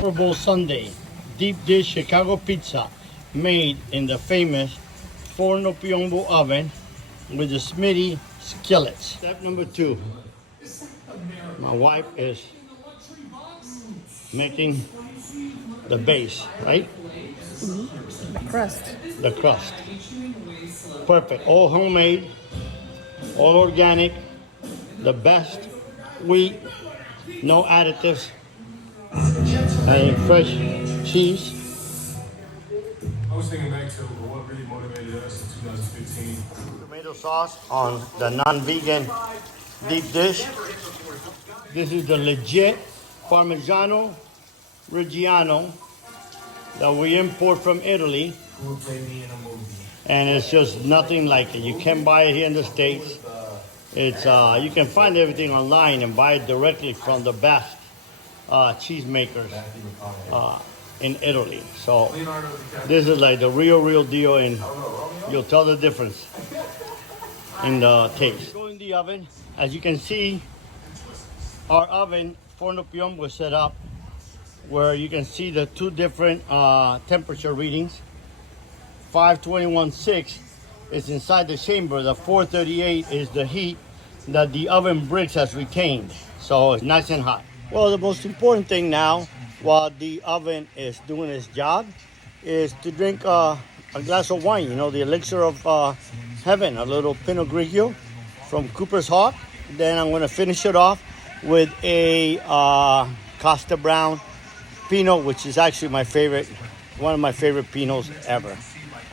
Superbowl Sunday, deep dish Chicago pizza made in the famous Forno Piombo oven with the Smitty skillets. Step number 2. My wife is making the base, right? The crust. The crust. Perfect. All homemade, all organic, the best wheat, no additives, and fresh cheese. I was thinking back to what really motivated us in 2015. Tomato sauce on the non-vegan deep dish. This is the legit Parmigiano Reggiano that we import from Italy. Who would play me in a movie? And it's just nothing like it. You can't buy it here in the States. It's you can find everything online and buy it directly from the best cheese makers in Italy. So this is like the real deal, and you'll tell the difference in the taste. Go in the oven. As you can see, our oven Forno Piombo was set up where you can see the two different temperature readings. 521.6 is inside the chamber. The 438 is the heat that the oven bricks has retained. So it's nice and hot. Well, the most important thing now, while the oven is doing its job, is to drink a glass of wine. You know, the elixir of heaven, a little Pinot Grigio from Cooper's Hawk. Then I'm going to finish it off with a Costa Brown Pinot, which is actually my favorite, one of my favorite Pinots ever.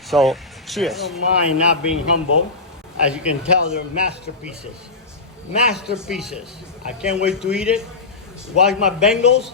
So, cheers. I don't mind not being humble. As you can tell, they're masterpieces. Masterpieces. I can't wait to eat it. Watch my Bengals.